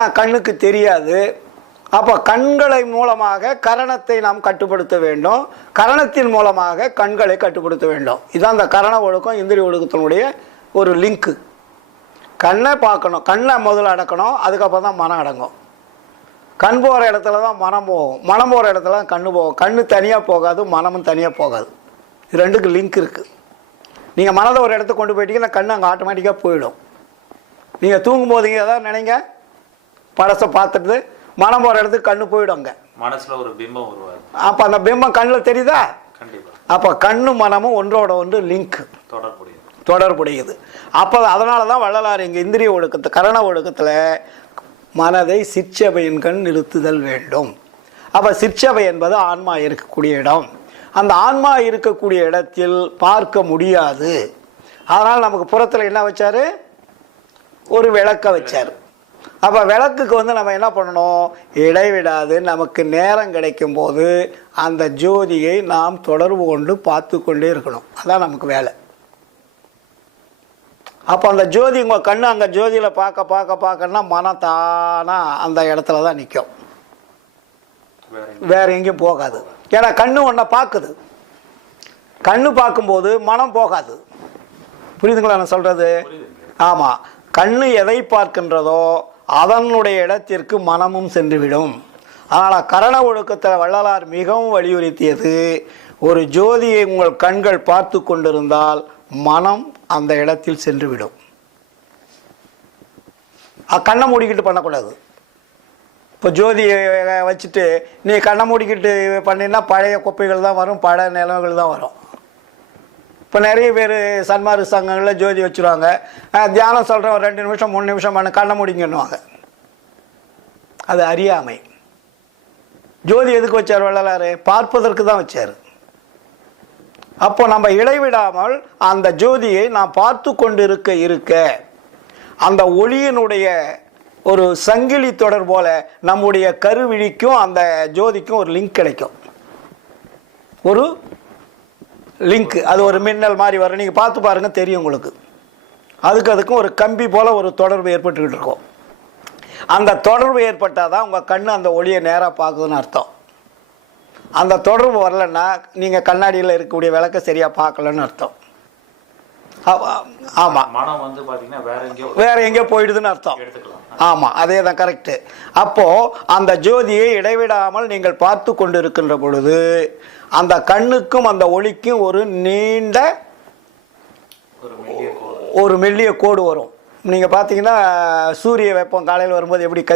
கண்ணுக்கு தெரியாது. அப்போ கண்களை மூலமாக கரணத்தை நாம் கட்டுப்படுத்த வேண்டும், கரணத்தின் மூலமாக கண்களை கட்டுப்படுத்த வேண்டும். இதுதான் அந்த கரண ஒழுக்கம் இந்திரிய ஒழுக்கத்தினுடைய ஒரு லிங்க்கு. கண்ணை பார்க்கணும், கண்ணை முதல்ல அடக்கணும், அதுக்கப்புறம் தான் மனம் அடங்கும். கண் போகிற இடத்துல தான் மனம் போகும், மனம் போகிற இடத்துல தான் கண்ணு போகும். கண்ணு தனியாக போகாது, மனமும் தனியாக போகாது. இது ரெண்டுக்கு லிங்க் இருக்குது. நீங்கள் மனதை ஒரு இடத்துக்கு கொண்டு போயிட்டீங்கன்னா கண்ணு அங்கே ஆட்டோமேட்டிக்காக போயிடும். நீங்கள் தூங்கும் போதுங்க ஏதாவது நினைங்க, பழசை பார்த்துட்டு மனம் போகிற இடத்துக்கு கண்ணு போயிடுங்க, மனசில் ஒரு பிம்பம் உருவாது. அப்போ அந்த பிம்பம் கண்ணில் தெரியுதா? கண்டிப்பாக. அப்போ கண்ணு மனமும் ஒன்றோட ஒன்று லிங்க், தொடர்புடையது. அப்போ அதனால தான் வள்ளலார் இங்கே இந்திரிய ஒழுக்கத்தை கரண ஒழுக்கத்தில் மனதை சிற்சபையின் கண் நிறுத்துதல் வேண்டும். அப்போ சிற்சபை என்பது ஆன்மா இருக்கக்கூடிய இடம். அந்த ஆன்மா இருக்கக்கூடிய இடத்தில் பார்க்க முடியாது. அதனால் நமக்கு புறத்தில் என்ன வச்சார்? ஒரு விளக்க வச்சார். அப்போ விளக்குக்கு நம்ம என்ன பண்ணணும்? இடைவிடாது நமக்கு நேரம் கிடைக்கும் போது அந்த ஜோதியை நாம் தொடர்பு கொண்டு பார்த்து கொண்டே இருக்கணும். அதான் நமக்கு வேலை. அப்போ அந்த ஜோதி உங்கள் கண்ணு அங்கே ஜோதியில் பார்க்கன்னா மனம் தானா அந்த இடத்துல தான் நிற்கும், வேற எங்கேயும் போகாது. ஏன்னா கண்ணு ஒன்றை பார்க்குது, கண்ணு பார்க்கும்போது மனம் போகாது. புரியுதுங்களா நான் சொல்கிறது? ஆமாம், கண்ணு எதை பார்க்கின்றதோ அதனுடைய இடத்திற்கு மனமும் சென்றுவிடும். அதனால் கரண ஒழுக்கத்தில் வள்ளலார் மிகவும் வலியுறுத்தியது, ஒரு ஜோதியை உங்கள் கண்கள் பார்த்து கொண்டிருந்தால் மனம் அந்த இடத்தில் சென்றுவிடும். கண்ணை மூடிக்கிட்டு பண்ணக்கூடாது. இப்போ ஜோதியை வச்சுட்டு நீ கண்ணை மூடிக்கிட்டு பண்ணினா பழைய குப்பைகள் தான் வரும், பழைய நிலவுகள் தான் வரும். இப்போ நிறைய பேர் சன்மார்க்க சங்கங்களில் ஜோதி வச்சுருவாங்க, தியானம் சொல்கிறேன் ஒரு 2 நிமிஷம் 3 நிமிஷம் பண்ண கண்ணை முடிங்கன்னுவாங்க. அது அறியாமை. ஜோதி எதுக்கு வச்சார் வள்ளலார்? பார்ப்பதற்கு தான் வச்சார். அப்போ நம்ம இடைவிடாமல் அந்த ஜோதியை நாம் பார்த்து கொண்டு இருக்க அந்த ஒளியினுடைய ஒரு சங்கிலி தொடர் போல நம்முடைய கருவிழிக்கும் அந்த ஜோதிக்கும் ஒரு லிங்க் கிடைக்கும். ஒரு லிங்க், அது ஒரு மின்னல் மாதிரி வரும். நீங்கள் பார்த்து பாருங்க, தெரியும் உங்களுக்கு. அதுக்கும் ஒரு கம்பி போல ஒரு தொடர்பு ஏற்பட்டுக்கிட்டு இருக்கும். அந்த தொடர்பு ஏற்பட்டால் தான் உங்கள் கண்ணு அந்த ஒளியை நேராக பார்க்குதுன்னு அர்த்தம். அந்த தொடர்பு வரலன்னா நீங்கள் கண்ணாடியில் இருக்கக்கூடிய விளக்க சரியாக பார்க்கலன்னு அர்த்தம். ஆமாம், வேற எங்கேயோ போயிடுதுன்னு அர்த்தம். ஆமாம், அதே தான், கரெக்டு. அப்போது அந்த ஜோதியை இடைவிடாமல் நீங்கள் பார்த்து கொண்டு இருக்கின்ற பொழுது அந்த கண்ணுக்கும் அந்த ஒளிக்கும் ஒரு நீண்ட ஒரு மெல்லிய கோடு வரும். நீங்கள் பார்த்தீங்கன்னா சூரிய வெப்பம் காலையில் வரும்போது எப்படி